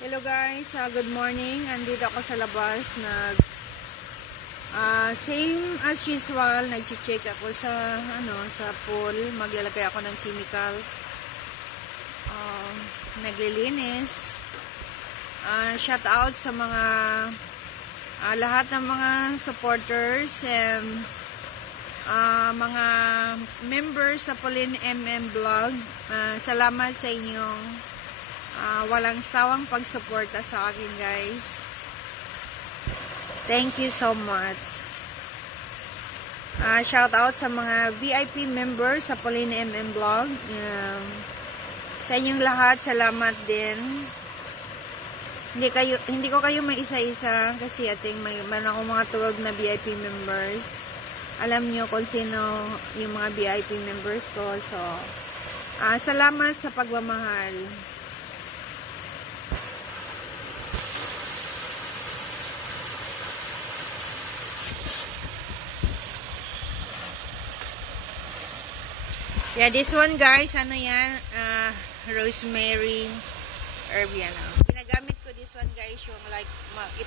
Hello guys, good morning. Andito ako sa labas. Same as usual, nag-check ako sa pool. Maglalagay ako ng chemicals. Naglilinis. Shout out sa mga lahat ng mga supporters and mga members sa Pauline MM Vlog. Salamat sa inyong walang sawang pagsuporta sa akin, guys. Thank you so much. Shout out sa mga VIP members sa Pauline MM Vlog. Sa inyong lahat, salamat din. Hindi ko kayo may isa-isa kasi meron ako mga 12 na VIP members. Alam nyo kung sino yung mga VIP members ko. So, salamat sa pagmamahal. Yeah, this one guys, ano yan? Rosemary herb yan. Pinagamit ko this one guys, yung like,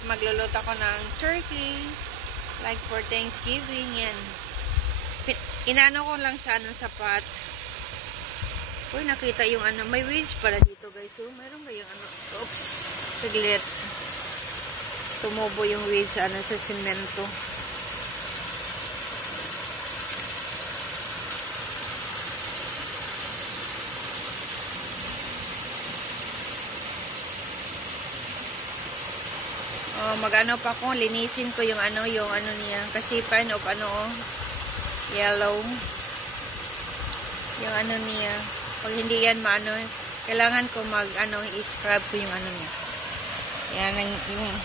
magluluto ako ng turkey, like for Thanksgiving, yan. Inano ko lang sa sa pot. Uy, nakita yung may weeds pala dito guys. So, mayroon ba yung oops, saglit. Tumubo yung weeds sa semento. Mag-ano pa ko, linisin ko yung niya, kasi kind of yellow. Yung niya. Pag hindi yan kailangan ko i-scrub ko yung niya. Yan yung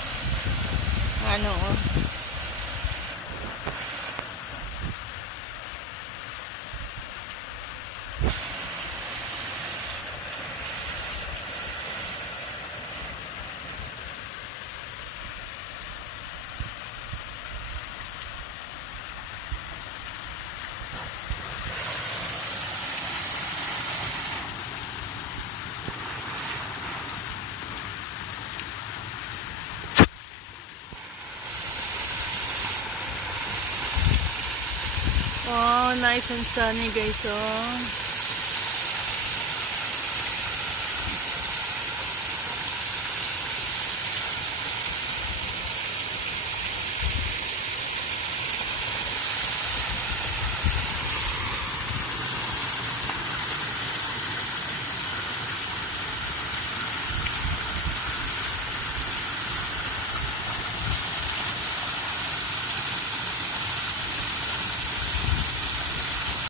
wow, nice and sunny guys, oh.